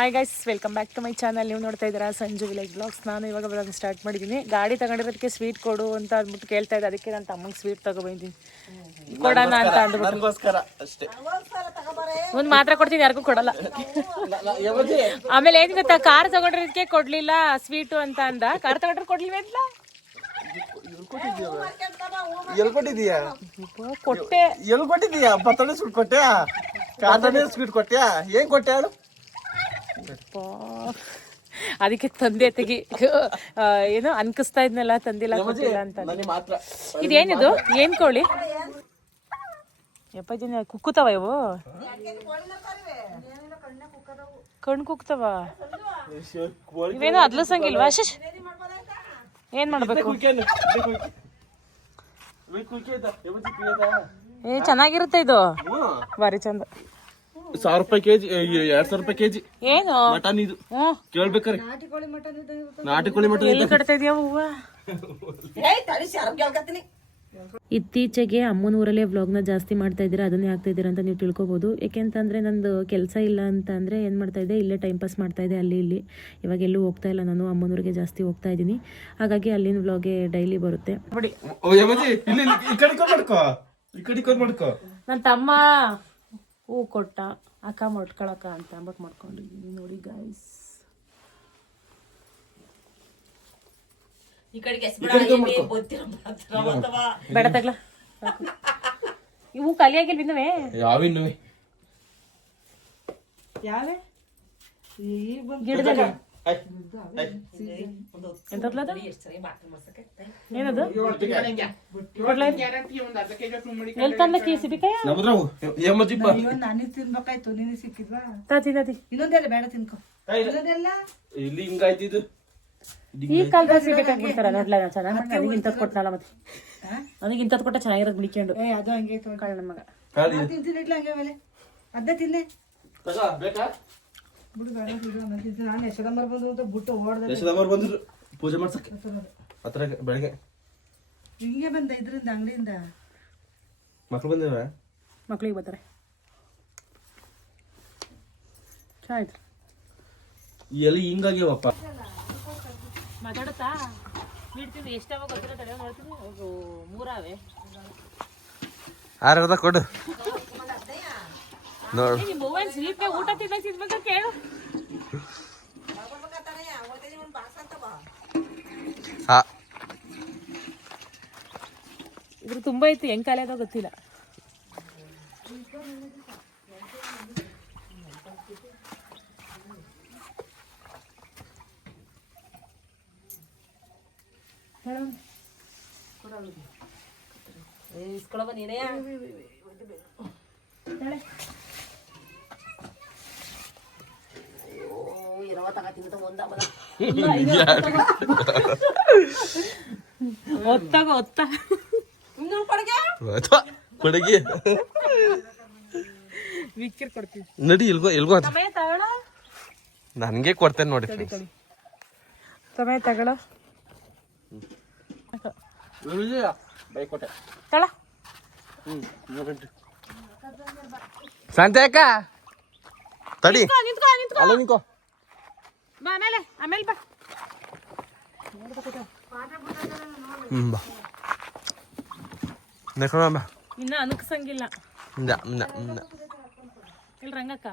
Hi guys, welcome back to my channel. ನೀವು ನೋಡ್ತಾ ಇದ್ದೀರಾ ಸಂಜು ವಿಲೇಜ್ ಬ್ಲಾಗ್ಸ್. ನಾನು ಇವಾಗ ಬ್ಲಾಗ್ ಸ್ಟಾರ್ಟ್ ಮಾಡಿದ್ದೀನಿ. ಗಾಡಿ ತಗೊಂಡಿರೋದಕ್ಕೆ ಸ್ವೀಟ್ ಕೊಡು ಅಂತ ಅಂದ್ಬಿಟ್ಟು ಕೇಳ್ತಾ ಇದ್ದೆ. ಅದಕ್ಕೆ ನನ್ನ ತಮ್ಮಂಗೆ ಸ್ವೀಟ್ ತಗೊಬಂದಿದ್ದೀನಿ, ಕೊಡೋಣ ಅಂತ ಅಂದ್ಬಿಟ್ಟು. ಒಂದು ಮಾತ್ರ ಕೊಡ್ತೀನಿ, ಯಾರಿಗೂ ಕೊಡಲ್ಲ. ಆಮೇಲೆ ಏನ್ ಗೊತ್ತಾ, ಕಾರ್ ತಗೊಂಡಿರೋದಕ್ಕೆ ಕೊಡ್ಲಿಲ್ಲ ಸ್ವೀಟು ಅಂತ ಅಂದ. ಕಾರ್ ತಗೊಂಡ್ರೆ ಕೊಡ್ಲಿಲ್ಲ ಅಂತ ಕೊಟ್ಟೆ. ಎಲ್ಲಿ ಕೊಟ್ಟಿದ್ದೀಯಾ? ಬರ್ತಡೇ ಸ್ವೀಟ್ ಕೊಟ್ಟೆ, ಕಾರ್ಡೇ ಸ್ವೀಟ್ ಕೊಟ್ಟೆ, ಏನ್ ಕೊಟ್ಟೆ ಹೇಳು? ಅದಕ್ಕೆ ತಂದೆ ತೆಗಿ ಏನೋ ಅನ್ಕಿಸ್ತಾ ಇದ್ನಲ್ಲ, ತಂದಿಲ್ಲ ಕೊಟ್ಟಿಲ್ಲ ಅಂತ. ಇದೇನಿದು? ಏನ್ ಕೋಳಿ ಯಪ್ಪ ಜನ ಕುಕ್ಕುತ್ತವ ಇವು? ಕಣ್ ಕುಕ್ತವ ಇವೇನೋ ಅದ್ಲಸಂಗಿಲ್ವಾ? ಶಶ್ ಏನ್ ಮಾಡ್ಬೇಕು? ಏ ಚೆನ್ನಾಗಿರುತ್ತೆ ಇದು, ಬಾರಿ ಚಂದ. 1000 ರೂಪಾಯಿ ಕೆಜಿ, 2000 ರೂಪಾಯಿ ಕೆಜಿ. ಏನು ಮಟನ್ ಇದು? ಕೇಳ್ಬೇಕಾರೆ ನಾಟಿ ಕೋಳಿ ಮಟನ್ ಎಲ್ಲಿ ಕಟ್ತಾ ಇದೀಯ ಹೂವ? ಇತ್ತೀಚೆಗೆ ಅಮ್ಮನೂರಲ್ಲೇ ವ್ಲಾಗ್ನ ಜಾಸ್ತಿ ಮಾಡ್ತಾ ಇದ್ದೀರಾ, ಅದನ್ನೇ ಆಗ್ತಾ ಇದ್ದೀರಾ ಅಂತ ನೀವು ತಿಳ್ಕೊಬೋದು. ಯಾಕೆಂತಂದರೆ ನಂದು ಕೆಲಸ ಇಲ್ಲ ಅಂತ ಅಂದರೆ ಏನು ಮಾಡ್ತಾ ಇದ್ದೆ, ಇಲ್ಲೇ ಟೈಮ್ ಪಾಸ್ ಮಾಡ್ತಾ ಇದ್ದೆ ಅಲ್ಲಿ ಇಲ್ಲಿ. ಇವಾಗ ಎಲ್ಲೂ ಹೋಗ್ತಾ ಇಲ್ಲ, ನಾನು ಅಮ್ಮನೂರಿಗೆ ಜಾಸ್ತಿ ಹೋಗ್ತಾ ಇದ್ದೀನಿ. ಹಾಗಾಗಿ ಅಲ್ಲಿನ ವ್ಲಾಗೆ ಡೈಲಿ ಬರುತ್ತೆ. ನನ್ನ ತಮ್ಮ ಹೂ ಕೊಟ್ಟ, ಅಕ್ಕ ಮೊಟ್ಕೊಳಕ ಅಂತ ಅಂದ್ಬಿಟ್ಟು ಮಾಡ್ಕೊಂಡಿದ್ದೀನಿ ನೋಡಿ ಗಾಯ್ಸ್. ಬೇಡ ತಗ್ಲ, ಇವು ಖಾಲಿ ಆಗಿಲ್ವ ಇನ್ನುವೇ? ಯಾವಿನ್ನುವೆ ಯಾವೇ ಗಿಡದಾಗ ಎಂತದ್ಲದ? ಏನದು? ಎಲ್ಲಿ ತಂದಕ್ಕೆ ಸಿಬಿಕಾಯ? ಇಲ್ಲಿ ಹಿಂಗಾಯ್ತಿದ್ದು. ಈ ಕಾಲದಾಗ ಸಿಗ್ಬೇಕಾಗಿ ಬಿಡ್ತಾರ. ನೋಡ್ಲ ಚೆನ್ನಾಗಿ ನನಗೆ ಇಂಥದ್ದು ಕೊಟ್ಟನಲ್ಲ, ಮತ್ತೆ ನನಗೆ ಇಂಥದ್ದು ಕೊಟ್ಟ ಚೆನ್ನಾಗಿರೋದು ಬಿಡಿಕೊಂಡು. ಅದು ಹಂಗೆ ಕಾಳ ನಮ್ಮ ಮಗ ಅದೇ ತಿನ್ನೆ ಬಂದ್ರು ಪೂಜೆ ಮಾಡ್ಸಕ್ಕೆ ಹತ್ರ ಬೆಳಗ್ಗೆ. ಹಿಂಗೆ ಬಂದ ಇದ್ರಿಂದ ಅಂಗಡಿಯಿಂದ ಮಕ್ಳು ಬಂದಿವ? ಮಕ್ಳಿಗೆ ಬರ್ತಾರೆ. ಆಯ್ತು ಎಲ್ಲಿ ಹಿಂಗಾಗ್ಯವಪ್ಪ. ಮಾತಾಡುತ್ತಾ ಬಿಡ್ತೀನಿ. ಎಷ್ಟಾವ ಗೊತ್ತಿಲ್ಲ, ತಡೆ ನೋಡ್ತೀನಿ. ಮೂರಾವೆ ಆರದ ಕೊಡು ನೋಡು. ನಿಮ್ಮ ಮೊಬೈಲ್ ಸ್ವೀಟ್ ಊಟ ತಿನ್ನಕ ಕೇಳು. ಇದ್ರ ತುಂಬಾ ಇತ್ತು, ಹೆಂಗ್ ಖಾಲಿ ಆದೋ ಗೊತ್ತಿಲ್ಲ. ಇಸ್ಕೊಳವ ನೀನೇ ಒತ್ತಾಗ ಒತ್ತ ಕೊಡಗಿ ವಿಕ್ಕಿರ್ ಕೊಡ್ತೀವಿ. ನಡಿ ಎಲ್ಗೋ ನನ್ಗೆ ಕೊಡ್ತೇನೆ ನೋಡಿ. ಸಮಯ ತಗೊಳ ತಳ ಶಾಂತಿ ಅಕ್ಕ ತಡಿ ಅಲ್ಲ ನಿಂಕೋ ಬಾ ಆಮೇಲೆ ಬಾ. ಬಾ ನೆಕ್ಕೊಂಡು ಬಾ. ಇನ್ನ ಅನುಕ್ಸಂಗಿಲ್ಲ ಇಲ್ಲಿ ರಂಗಕ್ಕ.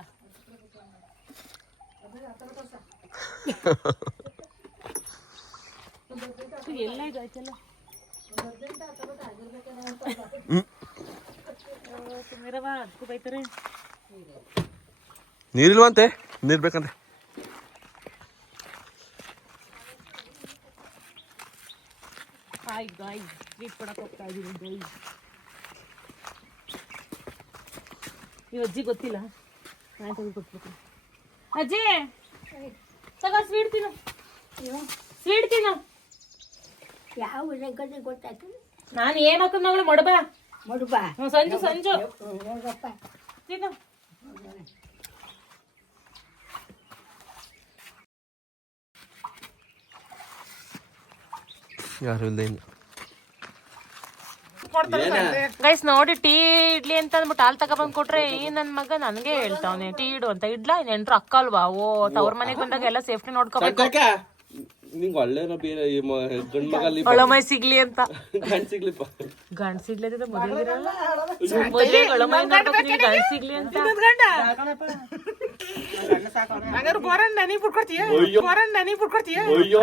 ಎಲ್ಲ ಇದು ಆಯ್ತಲ್ಲ ಸುಮಿರವ, ಅದಕ್ಕೂ ಬೈತಾರೆ. ನೀರಿಲ್ವಂತೆ, ನೀರ್ ಬೇಕಂತೆ. ಹಾಯ್ ಗಾಯ್ಸ್, ಸ್ವೀಟ್ ಕೊಡಕ್ಕೆ ಹೋಗ್ತಾ ಇದ್ದೀನಿ ಗೈಸ್. ಈ ಅಜ್ಜಿ ಗೊತ್ತಿಲ್ಲ, ನಾನು ತೆಗೆದು ಕೊಟ್ಬಿಟ್ಟು. ಅಜ್ಜಿ ತಗೋ ಸ್ವೀಟ್ ತಿನ್ನು, ಸ್ವೀಟ್ ತಿನ್ನು. ಯಾವ ಗೊತ್ತಾಯ್ತು? ನಾನು ಏನ್ ಹಾಕೋದು ಮಗಳು? ಮೊಡಬ ಸಂಜು ತಿನ್ನು. ಯಾರು ಇಲ್ಲ ಗೈಸ್ ನೋಡಿ ಟೀ ಇಡ್ಲಿ ಅಂತ ಅಂದ್ಬಿಟ್ಟು ಹಾಲ್ ತಗೊಬಂದ್ ಕೊಟ್ರೆ ಈ ನನ್ ಮಗ ನನ್ಗೆ ಹೇಳ್ತಾವನೆ ಟೀ ಇಡು ಅಂತ ಇಡ್ಲಾ ನೆಂಟ್ರು ಅಕ್ಕ ಅಲ್ವಾ ಓ ತವ್ರ ಮನೆಗ್ ಬಂದಾಗ ಎಲ್ಲ ಸೇಫ್ಟಿ ನೋಡ್ಕೋಬೇಕು ನಿಂಗೆ ಒಳ್ಳೆ ಬೇರೆ ಗಂಡ್ ಮಗಲ್ಲಿ ಒಳಮೈ ಸಿಗ್ಲಿ ಅಂತ ಗಂಡ್ ಸಿಗ್ಲಿಪ್ಪ ಗಂಡ್ ಸಿಗ್ಲಿ ಅಂತ ಮದುವೆ ಒಳಮೈ ನೋಡ್ಬೇಕು ಗಂಡ್ ಸಿಗ್ಲಿ ಅಂತ ಅಯ್ಯೋ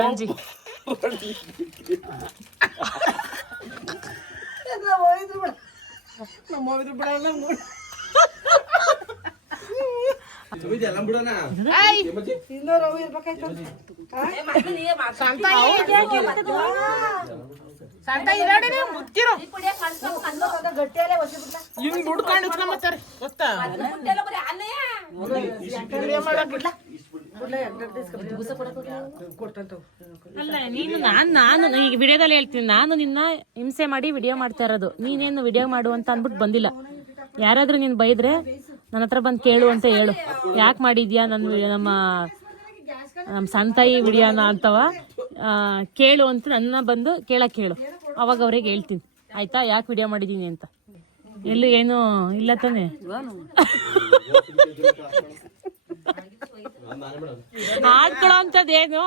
ಎಲ್ಲ ಬಿಡೋಣ ಅಲ್ಲ ನೀನು ನಾನು ಈಗ ವಿಡಿಯೋದಲ್ಲಿ ಹೇಳ್ತೀನಿ ನಾನು ನಿನ್ನ ಹಿಂಸೆ ಮಾಡಿ ವಿಡಿಯೋ ಮಾಡ್ತಾ ಇರೋದು ನೀನೇನು ವಿಡಿಯೋ ಮಾಡು ಅಂತ ಅಂದ್ಬಿಟ್ಟು ಬಂದಿಲ್ಲ ಯಾರಾದ್ರೂ ನೀನ್ ಬೈದ್ರೆ ನನ್ನ ಹತ್ರ ಬಂದು ಕೇಳು ಅಂತ ಹೇಳು ಯಾಕೆ ಮಾಡಿದ್ಯಾ ನಮ್ಮ ಸಂತಾಯಿ ವಿಡಿಯೋನ ಅಂತವ ಕೇಳು ಅಂತ ನನ್ನ ಬಂದು ಕೇಳು ಅವಾಗ ಅವ್ರಿಗೆ ಹೇಳ್ತೀನಿ ಆಯ್ತಾ ಯಾಕೆ ವಿಡಿಯೋ ಮಾಡಿದೀನಿ ಅಂತ ಎಲ್ಲೂ ಏನು ಇಲ್ಲ ತಾನೆ ಆಡ್ಕೊಳ್ಳೋ ಅಂತದೇನು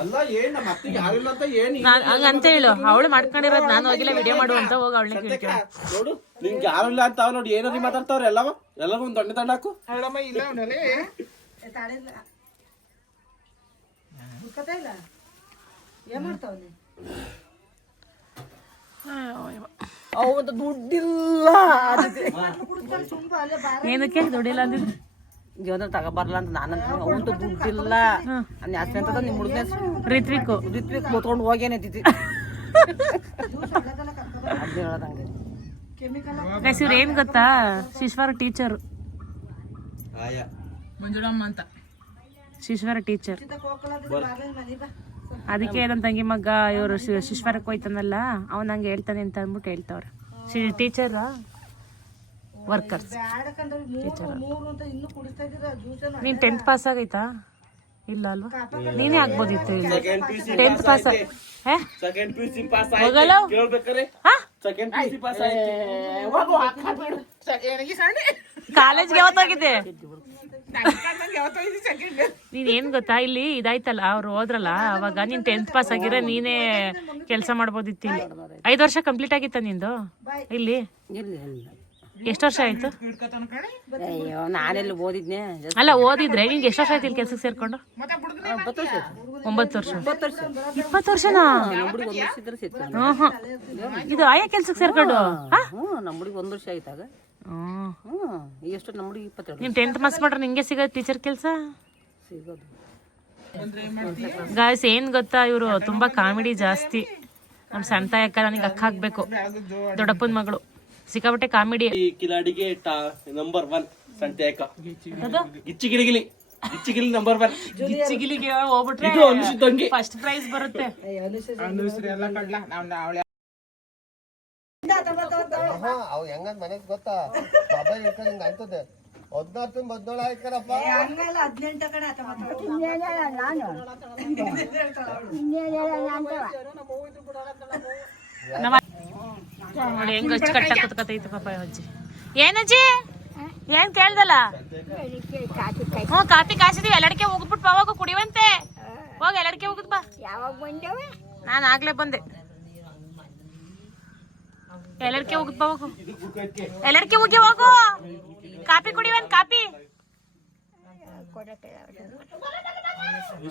ಅಲ್ಲ ಏನ್ ನಮ್ಮ ಅತ್ತಿಗೆ ಯಾರಿಲ್ಲ ಅಂತ ಏನ್ ಹಂಗಂತ ಹೇಳು ಅವಳು ಮಾಡ್ಕೊಂಡಿರೋದು ನಾನು ಹೋಗಿಲ್ಲ ವಿಡಿಯೋ ಮಾಡುವಂತ ಹೋಗಿ ಅವಳನ್ನ ಕೇಳ್ತೀನಿ ನೋಡು ನಿಂಗೆ ಯಾರಿಲ್ಲ ಅಂತ ನೋಡಿ ಏನಾದ್ರು ಮಾತಾಡ್ತಾವ್ರ ಎಲ್ಲವ ಎಲ್ಲರೂ ಒಂದ್ ದೊಡ್ಡ ದಂಡ ಹಾಕು ಅವತ್ತು ದುಡ್ಡಿಲ್ಲ ಏನಕ್ಕೆ ದುಡ್ಡಿಲ್ಲ ಅಂದಿದ್ದು ಜೀವನ ತಗೋಬರ್ಲ ಅಂತ ನಾನಂತ ಅವಂತೂ ದುಡ್ಡಿಲ್ಲ ಜಾಸ್ತಿ ಅಂತದ ನಿಮ್ ಹುಡುಗ ರಿತ್ವಿಕ್ ಮುತ್ಕೊಂಡು ಹೋಗೇನೈತಿ ಹೇಳದಂಗೆ ಇವ್ರು ಏನ್ ಗೊತ್ತಾ ಶಿಶ್ವರ ಟೀಚರ್ ಮಂಜುಳಮ್ಮ ಅಂತ ಶಿಶ್ವರ ಟೀಚರ್ ಅದಕ್ಕೆ ನನ್ನ ತಂಗಿ ಮಗ ಇವರು ಶಿಶ್ವರಕ್ಕೆ ಹೋಯ್ತಾನಲ್ಲ ಅವನ್ ಹಂಗೆ ಹೇಳ್ತಾನೆ ಅಂತ ಅಂದ್ಬಿಟ್ಟು ಹೇಳ್ತಾವ್ರೆ ಟೀಚರ್ ವರ್ಕರ್ಸ್ ಟೀಚರ್ ನೀನ್ 10th ಪಾಸ್ ಆಗೈತಾ ಇಲ್ಲ ಅಲ್ವಾ ನೀನೇ ಆಗ್ಬೋದಿತ್ತು ಇಲ್ಲ 10th pass second PUC pass ಹೋಗಲ್ಲ ಕೇಳ್ಬೇಕಾರೆ ಸೆಕೆಂಡ್ ಪಿಯುಸಿ ಪಾಸ್ ಕಾಲೇಜ್ಗೆ ಯಾವತ್ತಾಗಿದೆ ನೀನ್ ಏನ್ ಗೊತ್ತಾ ಇಲ್ಲಿ ಇದಾಯ್ತಲ್ಲ ಅವ್ರು ಹೋದ್ರಲ್ಲ ಅವಾಗ ನೀನ್ 10th ಪಾಸ್ ಆಗಿರೋ ನೀನೇ ಕೆಲ್ಸ ಮಾಡ್ಬೋದಿತ್ತು ಇಲ್ಲಿ 5 ವರ್ಷ ಕಂಪ್ಲೀಟ್ ಆಗಿತ್ತ ನಿಂದು ಇಲ್ಲಿ ಎಷ್ಟು ವರ್ಷ ಆಯ್ತು ಅಯ್ಯೋ ನಾನೆಲ್ಲ ಓದಿದ್ನೆ ಅಲ್ಲ ಓದಿದ್ರೆ ನಿಂಗೆ ಎಷ್ಟು ವರ್ಷ ಆಯ್ತು ಇಲ್ಲಿ ಕೆಲ್ಸಕ್ಕೆ ಸೇರ್ಕೊಂಡು 9 ವರ್ಷ 20 ವರ್ಷನಾ ಇದು ಆಯಾ ಕೆಲ್ಸಕ್ಕೆ ಸೇರ್ಕೊಂಡು ನಮ್ಮ ಹುಡುಗಿ 1 ವರ್ಷ ಆಯ್ತಾಗ ಎಷ್ಟು ನಮ್ಮ ಹುಡುಗಿ 22 ನೀನ್ 10th ಪಾಸ್ ಮಾಡ್ರೆ ನಿಂಗೆ ಸಿಗೋದು ಟೀಚರ್ ಕೆಲಸ ಸಿಗೋದು ಗಾಯ್ಸ್ ಏನ್ ಗೊತ್ತಾ ಇವರು ತುಂಬಾ ಕಾಮಿಡಿ ಜಾಸ್ತಿ ನಮ್ ಸಂತಾಯ ಅಕ್ಕ ನನಗೆ ಅಕ್ಕ ಹಾಕ್ಬೇಕು ದೊಡ್ಡಪ್ಪನ ಮಗಳು ಸಿಕ್ಕಾಪಟ್ಟೆ ಕಾಮಿಡಿ ಕಿಲಾಡಿಗೆ ನಂಬರ್ 1 ಸಂತ್ಯಾಕ ಗಿಚ್ಚಿಗಿಲಿಗಿಲಿ ಗಿಚ್ಚಿಗಿಲಿ ನಂಬರ್ 1 ಗಿಚ್ಚಿಗಿಲಿಗೆ ಹೋಗ್ಬಿಟ್ರೆ ಇದು ಅನಿಸಿದಂಗೆ ಫಸ್ಟ್ ಪ್ರೈಸ್ ಬರುತ್ತೆ ಅವ್ ಹೆಂಗ ಮನೆಗ್ ಗೊತ್ತಾ ಮೊಬೈಲ್ ಇಟ್ಕೊಂಡು ಹಿಂಗ ಆಯ್ತದೆ 14 17 ಆಯ್ಕರಪ್ಪ ನೋಡಿ ಹೆಂಗ ಅಚ್ಚು ಕಟ್ಟ ಕುತ್ಕತೈತಿ ಪಾಪ ಅಜ್ಜಿ ಏನಜ್ಜಿ ಏನ್ ಕೇಳ್ದಲ್ಲ ಹ್ಞೂ ಕಾಫಿ ಕಾಸಿದೀವಿ ಎಲ್ಲಡಿಕೆ ಹೋಗ್ಬಿಟ್ಟು ಬಾವಾಗ ಕುಡಿಯುವಂತೆ ಹೋಗ ಎಲ್ಲಡಿಕೆ ಹೋಗುದ್ ಬಾ ಯಾವಾಗ ಬಂದೇವೆ ನಾನು ಆಗ್ಲೇ ಬಂದೆ ಎಲ್ಲಡಿಕೆ ಹೋಗುದ್ ಬಾ ಹೋಗು ಎಲ್ಲಡಿಕೆ ಹೋಗಿ ಹೋಗು ಕಾಫಿ ಕುಡಿಯುವಂತ ಕಾಫಿ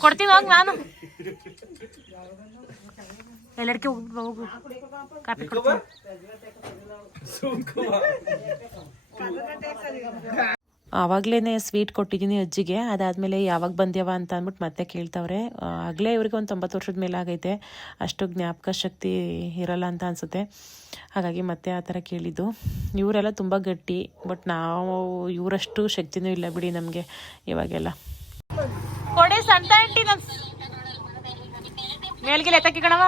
ಕೊಡ್ತೀನಿ ಹೋಗ್ ನಾನು ಎಲ್ಲಡಿಕೆ ಹೋಗ್ಬಿಟ್ಟು ಹೋಗು ಕಾಫಿ ಕೊಡ್ತೀನಿ ಆವಾಗಲೇ ಸ್ವೀಟ್ ಕೊಟ್ಟಿದ್ದೀನಿ ಅಜ್ಜಿಗೆ ಅದಾದಮೇಲೆ ಯಾವಾಗ ಬಂದ್ಯವ ಅಂತ ಅಂದ್ಬಿಟ್ಟು ಮತ್ತೆ ಕೇಳ್ತವ್ರೆ ಆಗಲೇ ಇವ್ರಿಗೆ ಒಂದು 90 ವರ್ಷದ ಮೇಲೆ ಆಗೈತೆ ಅಷ್ಟು ಜ್ಞಾಪಕ ಶಕ್ತಿ ಇರಲ್ಲ ಅಂತ ಅನಿಸುತ್ತೆ ಹಾಗಾಗಿ ಮತ್ತೆ ಆ ಥರ ಕೇಳಿದ್ದು ಇವರೆಲ್ಲ ತುಂಬ ಗಟ್ಟಿ ಬಟ್ ನಾವು ಇವರಷ್ಟು ಶಕ್ತಿನೂ ಇಲ್ಲ ಬಿಡಿ ನಮಗೆ ಇವಾಗೆಲ್ಲ ಕೊಡೆ ಸಂತ ಆಂಟಿ ಮೇಲ್ಗಿಲ್ಲ ಎತ್ತಕ್ಕೆ ಕಣವ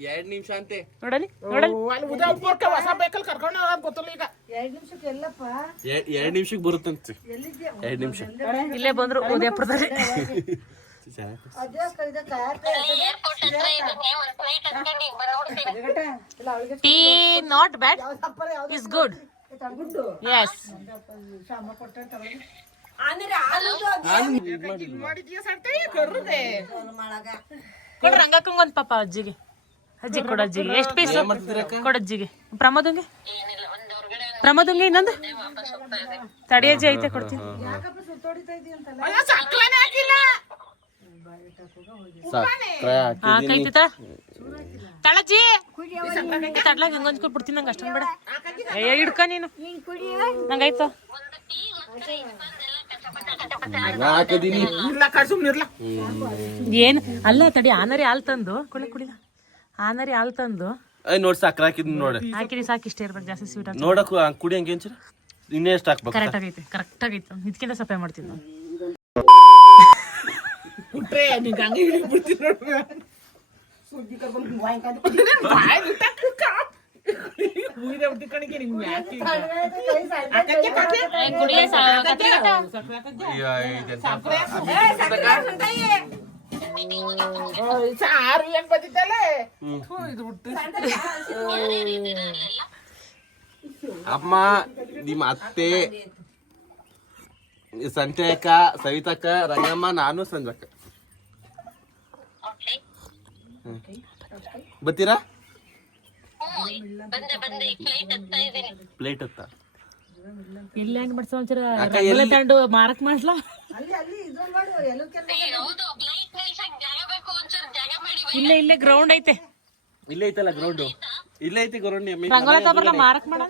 2 ನಿಮಿಷ ಅಂತೆ ನೋಡಲಿ ನೋಡಲಿ ಹೊಸ ಬೇಕಲ್ಲಿ ಕರ್ಕೊಂಡು ಹೋಗೋದು ಗೊತ್ತಿಲ್ಲ ಈಗ 2 ನಿಮಿಷಕ್ಕೆ ಬರುತ್ತಂತೆ 2 ನಿಮಿಷ ಇಲ್ಲೇ ಬಂದ್ರು ಉದಯಪುರದಲ್ಲಿ tea not bad is good yes ಕೊಡು ರಂಗಕ್ಕಂಗ ಒಂದ್ ಪಾಪ ಅಜ್ಜಿಗೆ ಅಜ್ಜಿ ಕೊಡು ಅಜ್ಜಿಗೆ ಎಷ್ಟು ಪೀಸ್ ಕೊಡು ಅಜ್ಜಿಗೆ ಪ್ರಮೋದಂಗೆ ಇನ್ನೊಂದು ತಡಿ ಅಜ್ಜಿ ಐತೆ ಕೊಡ್ತೀನಿ ಹಾ ಕೈತಿ ತಳಜ್ಜಿ ತಡ್ಲಾಗ ಹಂಗೊಂದ್ ಕೊಟ್ಬಿಡ್ತೀನಿ ನಂಗೆ ಅಷ್ಟೊಂದು ಬೇಡ ಹಿಡ್ಕ ನೀನು ನಂಗಾಯ್ತು ಏನ್ ಅಲ್ಲ ತಡಿ ಆನರಿ ಹಾಲ್ ತಂದು ಕುಡಿದ ಆನರಿ ಹಾಲ್ ತಂದು ನೋಡ್ ಸಕ್ರೆ ಹಾಕಿದ್ ನೋಡಿ ಹಾಕಿರಿ ಸಾಕು ಇಷ್ಟೇ ಇರ್ಬೇಕು ಜಾಸ್ತಿ ಸ್ವೀಟ್ ಅಂತ ನೋಡಕ್ ಕುಡಿ ಹಂಗೆ ಇನ್ನೇ ಎಷ್ಟು ಹಾಕ್ಬೇಕು ಕರೆಕ್ಟ್ ಆಗೈತೆ ಕರೆಕ್ಟ್ ಆಗೈತೆ ಇದಕ್ಕಿಂತ ಸಪೆ ಮಾಡ್ತೀನಿ ನಾನು ಸಾರು ಏನ್ ಬಂದಿದ್ದಲ್ಲ ಅಮ್ಮ ನಿಮ್ಮ ಅತ್ತೆ ಸಂತೆ ಅಕ್ಕ ಸವಿತಕ್ಕ ರಂಗಮ್ಮ ನಾನು ಸಂಜಕ್ಕ ಬರ್ತೀರಾ ಪ್ಲೇಟ್ ಹತ್ತ ಇಲ್ಲ ಹೆಂಗ್ ಮಾಡ್ಸ ಒಂಚೂರ ತಂಡು ಮಾರಕ್ ಮಾಡ್ಲಾ ಇಲ್ಲೇ ಇಲ್ಲೇ ಗ್ರೌಂಡ್ ಐತೆ ಇಲ್ಲೇ ಐತಲ್ಲ ಗ್ರೌಂಡ್ ಇಲ್ಲೇ ಐತಿ ಗ್ರೌಂಡ್ ರಂಗೋಲಿ ತಗೊಬರ್ಲ ಮಾರಕ್ ಮಾಡ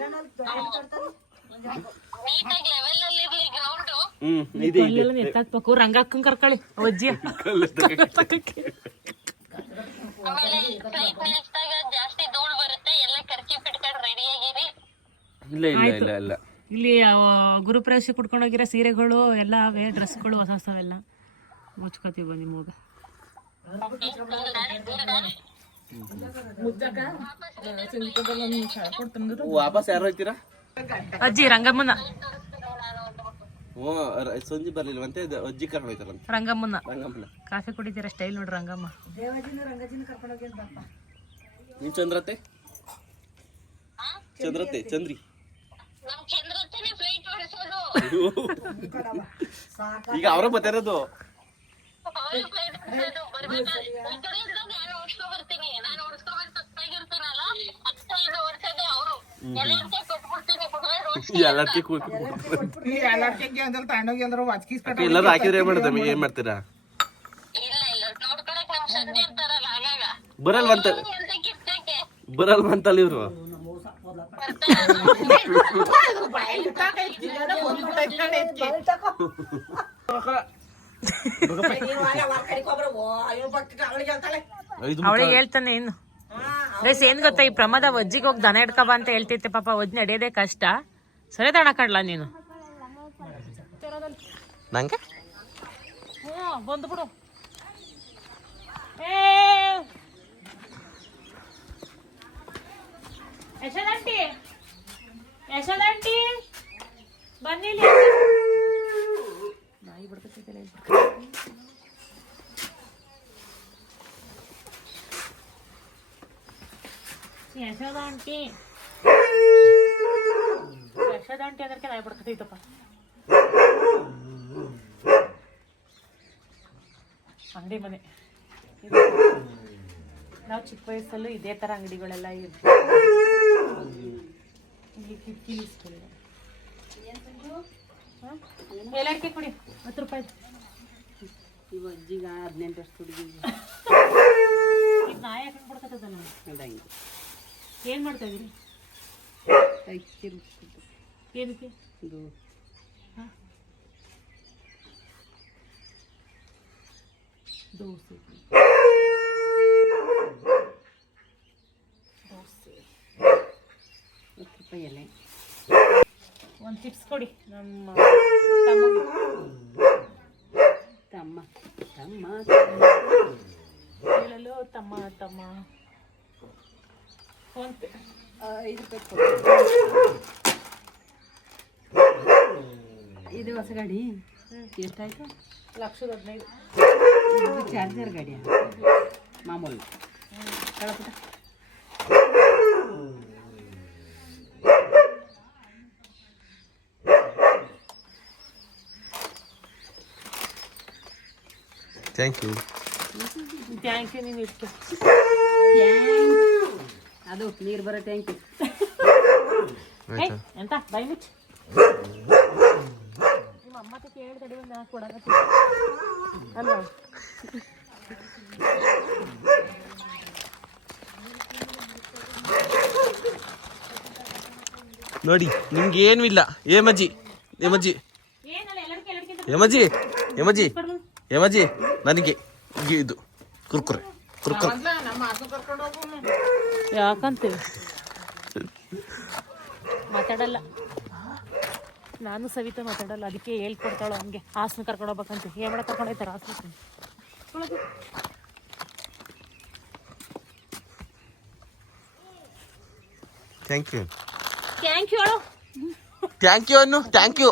ಇದೆ ಎತ್ತಾಕ್ಬೇಕು ರಂಗಕ್ಕಂಗ್ ಕರ್ಕೊಳ್ಳಿ ಅಜ್ಜಿ ಇಲ್ಲ ಇಲ್ಲ ಇಲ್ಲ ಇಲ್ಲ ಇಲ್ಲಿ ಗುರುಪ್ರವೇಶ ಕುಟ್ಕೊಂಡು ಹೋಗಿರೋ ಸೀರೆಗಳು ಎಲ್ಲ ಅವೇ ಡ್ರೆಸ್ಗಳು ಹೊಸ ಹೊಸವೆಲ್ಲ ಮುಚ್ಕೋತೀವಿ ಬನ್ನಿ ಮೂಗ ವಾಪಸ್ ಯಾರು ಹೋಗ್ತೀರಾ ಅಜ್ಜಿ ರಂಗಮ್ಮನ ಸಂಜೆ ಬರ್ಲಿಲ್ವಂತೆ ಅಜ್ಜಿ ಕರ್ಕೊಂಡು ಹೋಯ್ತಾರಂತೆ ರಂಗಮ್ಮನ ರಂಗಮ್ಮನ ಕಾಫಿ ಕುಡಿತೀರ ಸ್ಟೈಲ್ ನೋಡ್ರಿ ರಂಗಮ್ಮ ನೀನ್ ಚಂದ್ರತೆ ಚಂದ್ರತೆ ಚಂದ್ರಿ ಈಗ ಅವರ ಬರ್ತಿರೋದು ಎಲ್ಲರೂ ಹಾಕಿದ್ರೆ ಏನ್ ಮಾಡ್ತಾರೆ ಏನ್ ಮಾಡ್ತೀರಾ ಬರಲ್ವಂತಲ್ಲ ಇವ್ರು ಅವಳಿಗೆ ಹೇಳ್ತಾನೆ ಏನು ಗೈಸ್ ಏನ್ ಗೊತ್ತಾ ಈ ಪ್ರಮಾದ ಅಜ್ಜಿಗೆ ಹೋಗಿ ದನ ಹಿಡ್ಕಬ ಅಂತ ಹೇಳ್ತೈತೆ ಪಾಪ ಅಜ್ಜಿ ನಡೆಯೋದೇ ಕಷ್ಟ ಸರಿ ದಣ ಕಡ್ಲಾ ನೀನು ನಂಗೆ ಬಂದ್ಬಿಡು ಯಶೋದಂಟಿ ಯಶೋದಂಟಿ ಬನ್ನಿ ನಾಯಿ ಬಿಡ್ತೈತೆ ಯಶೋದಂಟಿ ಯಶೋದಂಟಿ ಅದಕ್ಕೆ ನಾಯಿ ಬಿಡ್ತೈತಪ್ಪ ಅಂಗಡಿ ಮನೆ ನಾವು ಚಿಕ್ಕ ವಯಸ್ಸಲ್ಲೂ ಇದೇ ತರ ಅಂಗಡಿಗಳೆಲ್ಲ ಇರ್ತವೆ ಏಲಕ್ಕಿ ಕುಡಿ 10 ರೂಪಾಯಿ ಇವ ಅಜ್ಜಿಗ 18 ವರ್ಷ ಹುಡುಗಿ ಈಗ ನಾಯಿ ಹಾಕೊಂಡು ಕೊಡ್ತದಲ್ಲ ಏನ್ ಮಾಡ್ತಾ ಇದೀರಿ ಏನಕ್ಕೆ ದೋಸೆ ಎಲೆ ಒಂದು ಟಿಪ್ಸ್ ಕೊಡಿ ನಮ್ಮ ತಮ್ಮ ತಮ್ಮ ಹೇಳಲು ತಮ್ಮ ತಮ್ಮ ಇದು ಹೊಸ ಗಾಡಿ ಎಷ್ಟಾಯ್ತು? 1,15,000. ಇದು ಚಾರ್ಜರ್ ಗಾಡಿಯ ಮಾಮೂಲಿ ಕಳಪುಟ. Thank you. Thank you. ನೀನು ಇಟ್ಕೊ. ಅದು ನೀರು ಬರೋ ಟ್ಯಾಂಕಿ. ಎಂತ ಬೈ ಮುಚ್ಚ. ನಿಮ್ಮ ಅಮ್ಮ ಕೇಳಿದಡಿ ಒಂದು ನಾಲ್ಕು ಕೊಡಕತ್ತಿ ಅಲ್ವಾ? ನೋಡಿ ನಿಮ್ಗೆ ಏನೂ ಇಲ್ಲ. ಏಮಜ್ಜಿ ಏಮಜ್ಜಿ ಏಮಜ್ಜಿ ಏಮಜ್ಜಿ ಏಮಜ್ಜಿ ನನಗೆ ಇದು ಕುರ್ಕುರೆ ಕುರ್ಕುರೆ. ಯಾಕಂತೀವಿ ಮಾತಾಡಲ್ಲ. ನಾನು ಸವಿತಾ ಮಾತಾಡಲ್ಲ, ಅದಕ್ಕೆ ಹೇಳ್ಕೊಡ್ತಾಳು ಹಂಗೆ. ಹಾಸನ ಕರ್ಕೊಂಡು ಹೋಗ್ಬೇಕಂತ. ಏನು ಮಾಡಕ್ಕೆ ಕರ್ಕೊಂಡು ಹೋಗ್ತಾರೆ Hassan? Thank you. Thank you ಹೇಳು. ಥ್ಯಾಂಕ್ ಯು ಅನ್ನು. Thank you.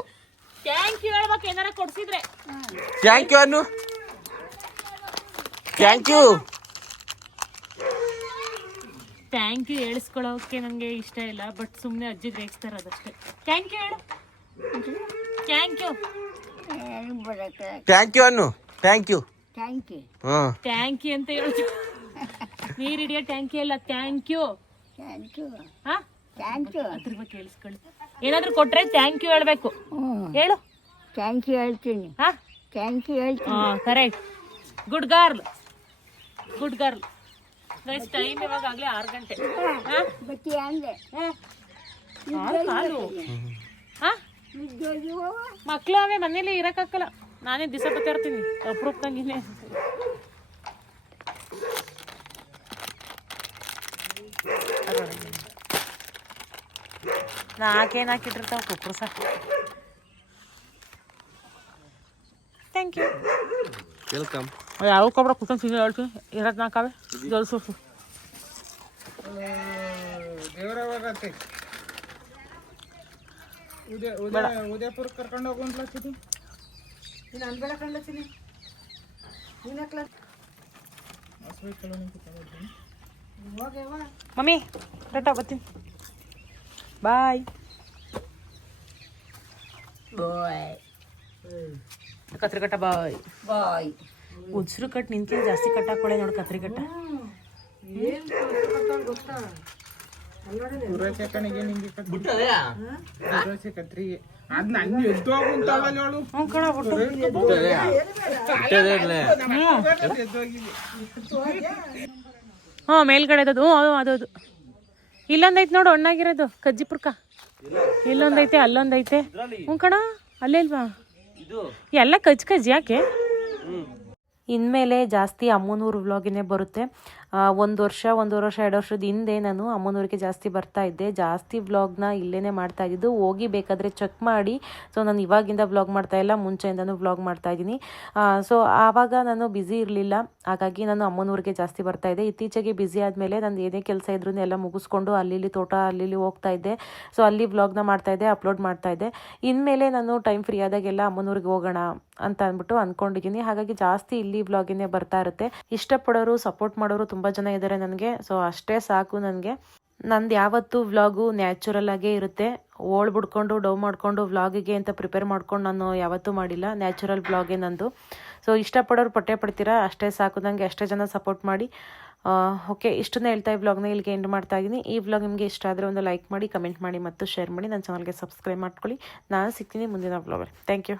ಥ್ಯಾಂಕ್ ಯು ಹೇಳ್ಬೇಕು ಏನಾರ ಕೊಡ್ಸಿದ್ರೆ. ಥ್ಯಾಂಕ್ ಯು ಅನ್ನು. Thank you. ಥ್ಯಾಂಕ್ ಯು ಹೇಳಿಸ್ಕೊಳ್ಳೋಕೆ ನನಗೆ ಇಷ್ಟ ಇಲ್ಲ, ಬಟ್ ಸುಮ್ಮನೆ ಅಜ್ಜಿ ರೇಗಿಸ್ತಾರೆ ಅದಷ್ಟೇ. ಥ್ಯಾಂಕ್ ಯು ಹೇಳು. Thank you. ಥ್ಯಾಂಕ್ ಯು ಅನ್ನು. Thank you. ಹಾಂ ಥ್ಯಾಂಕ್ ಯು ಅಂತ ಹೇಳು. ನೀರು ಹಿಡಿಯೋ ಟ್ಯಾಂಕ್ ಯು ಅಲ್ಲ, ಥ್ಯಾಂಕ್ ಯು. ಹಾಂ ಅದ್ರ ಬಗ್ಗೆ ಕೇಳಿಸ್ಕೊಳ್ಳಿ. ಏನಾದರೂ ಕೊಟ್ರೆ ಥ್ಯಾಂಕ್ ಯು ಹೇಳ್ಬೇಕು. ಹೇಳು. ಥ್ಯಾಂಕ್ ಯು ಹೇಳ್ತೀನಿ. ಹಾಂ ಥ್ಯಾಂಕ್ ಯು ಹೇಳ್ತೀನಿ. ಹಾಂ correct. Good girl, good girl. Guys time ಇವಾಗಲೇ 6 ಗಂಟೆ. ಹಾಂ ಬತ್ತಿ ಅಂದೆ ಕಾಲು. ಹಾಂ ಮಕ್ಕಳು ಅವೇ ಮನೇಲಿ ಇರೋಕ್ಕಾಗಲ್ಲ. ನಾನೇ ದಿವಸ ಬರ್ತಾ ಇರ್ತೀನಿ ಅಪ್ರೂಪ್ದಂಗಿನೇ. ನಾಲ್ಕೇನಾಕಿಟ್ಟಿರ್ತಾವೆ ಕೊಪ್ಪರು ಸಾಕು. Thank you. ವೆಲ್ಕಮ್. ಯಾವ ಕೊಬ್ಬರ ಕುತ್ಕೊಂಡು ತಿಂದು ಹೇಳ್ತೀನಿ. ಇರೋದು ನಾಲ್ಕಾವೆ ಜಲ್ಸು. ಉದಯಪುರ ಕರ್ಕೊಂಡು ಹೋಗೋಣ. ನೀನು ಅನ್ಬೇಡ ಕಂಡ್ಲತ್ತೀನಿ. ನೀನು ಹಾಕ್ಲ ಮಮ್ಮಿ ಟಾಟಾ ಬರ್ತೀನಿ. ಬಾಯ್ ಬಾಯ್ ಕತ್ರಿ ಕಟ್ಟ ಬಾಯ್. ಬಾಯ್. ಉಜ್ರು ಕಟ್ ನಿನ್ಕಿಂತ ಜಾಸ್ತಿ ಕಟ್ ಹಾಕೊಳ್ಳೆ ನೋಡಿ ಕತ್ರಿ ಕಟ್ಟ. ಕತ್ರಿಗೆ ಅದ್ ನಂಗೆ ಎದ್ದು ಹೋಗುಂತಾವಲ್ಲ ಹೇಳು. ಹ್ಞೂ ಕಣ ಬಿಟ್ಟು. ಹ್ಞೂ ಮೇಲ್ಗಡೆ ಅದು. ಹ್ಞೂ ಅದು ಇಲ್ಲೊಂದೈತೆ ನೋಡು ಹಣ್ಣಾಗಿರೋದು ಕಜ್ಜಿಪುರ್ಕ. ಇಲ್ಲೊಂದೈತೆ ಅಲ್ಲೊಂದೈತೆ. ಹ್ಞೂ ಕಣ ಅಲ್ಲೇ ಇಲ್ವಾ ಎಲ್ಲ ಕಜ್ಜಿ ಯಾಕೆ? ಇನ್ಮೇಲೆ ಜಾಸ್ತಿ ಅಮ್ಮನೂರು ವ್ಲಾಗಿನೇ ಬರುತ್ತೆ. 1 ವರ್ಷ 1.5 ವರ್ಷ 2 ವರ್ಷದ ಹಿಂದೆ ನಾನು ಅಮ್ಮನೂರಿಗೆ ಜಾಸ್ತಿ ಬರ್ತಾ ಇದ್ದೆ. ಜಾಸ್ತಿ ವ್ಲಾಗ್ನ ಇಲ್ಲೇ ಮಾಡ್ತಾ ಇದ್ದಿದ್ದು. ಹೋಗಿ ಬೇಕಾದರೆ ಚೆಕ್ ಮಾಡಿ. ಸೊ ನಾನು ಇವಾಗಿಂದ ವ್ಲಾಗ್ ಮಾಡ್ತಾ ಇಲ್ಲ, ಮುಂಚೆಯಿಂದನೂ ವ್ಲಾಗ್ ಮಾಡ್ತಾ ಇದ್ದೀನಿ. ಸೊ ಆವಾಗ ನಾನು ಬ್ಯುಸಿ ಇರಲಿಲ್ಲ, ಹಾಗಾಗಿ ನಾನು ಅಮ್ಮನೂರಿಗೆ ಜಾಸ್ತಿ ಬರ್ತಾ ಇದ್ದೆ. ಇತ್ತೀಚೆಗೆ ಬ್ಯುಸಿ ಆದಮೇಲೆ ನಾನು ಏನೇ ಕೆಲಸ ಇದ್ರೂ ಎಲ್ಲ ಮುಗಿಸ್ಕೊಂಡು ಅಲ್ಲಿ ತೋಟ ಅಲ್ಲಿ ಹೋಗ್ತಾ ಇದ್ದೆ. ಸೊ ಅಲ್ಲಿ ವ್ಲಾಗ್ನ ಮಾಡ್ತಾ ಇದ್ದೆ, ಅಪ್ಲೋಡ್ ಮಾಡ್ತಾ ಇದ್ದೆ. ಇನ್ಮೇಲೆ ನಾನು ಟೈಮ್ ಫ್ರೀ ಆದಾಗೆಲ್ಲ ಅಮ್ಮನೂರಿಗೆ ಹೋಗೋಣ ಅಂತ ಅಂದ್ಬಿಟ್ಟು ಅಂದ್ಕೊಂಡಿದ್ದೀನಿ. ಹಾಗಾಗಿ ಜಾಸ್ತಿ ಇಲ್ಲಿ ವ್ಲಾಗಿನೇ ಬರ್ತಾ ಇರುತ್ತೆ. ಇಷ್ಟಪಡೋರು ಸಪೋರ್ಟ್ ಮಾಡೋರು ತುಂಬ ಜನ ಇದ್ದಾರೆ ನನಗೆ. ಸೊ ಅಷ್ಟೇ ಸಾಕು ನನಗೆ. ನಂದು ಯಾವತ್ತೂ ವ್ಲಾಗು ನ್ಯಾಚುರಲ್ ಆಗೇ ಇರುತ್ತೆ. ಓಳ್ ಬಿಡ್ಕೊಂಡು ಡವ್ ಮಾಡಿಕೊಂಡು ವ್ಲಾಗಿಗೆ ಅಂತ ಪ್ರಿಪೇರ್ ಮಾಡ್ಕೊಂಡು ನಾನು ಯಾವತ್ತೂ ಮಾಡಿಲ್ಲ. ನ್ಯಾಚುರಲ್ ವ್ಲಾಗೇ ನಂದು. ಸೊ ಇಷ್ಟಪಡೋರು ಪಟ್ಟೆ ಪಡ್ತೀರಾ, ಅಷ್ಟೇ ಸಾಕು ನನಗೆ. ಅಷ್ಟೇ ಜನ ಸಪೋರ್ಟ್ ಮಾಡಿ. ಓಕೆ, ಇಷ್ಟನ್ನೇ ಹೇಳ್ತಾ ಈ ವ್ಲಾಗ್ನ ಇಲ್ಲಿಗೆ ಎಂಡ್ ಮಾಡ್ತಾ ಇದ್ದೀನಿ. ಈ ವ್ಲಾಗ್ ನಿಮಗೆ ಇಷ್ಟ ಆದರೆ ಒಂದು ಲೈಕ್ ಮಾಡಿ, ಕಮೆಂಟ್ ಮಾಡಿ ಮತ್ತು ಶೇರ್ ಮಾಡಿ. ನನ್ನ ಚಾನಲ್ಗೆ ಸಬ್ಸ್ಕ್ರೈಬ್ ಮಾಡ್ಕೊಳ್ಳಿ. ನಾನು ಸಿಗ್ತೀನಿ ಮುಂದಿನ ವ್ಲಾಗಲ್ಲಿ. Thank you.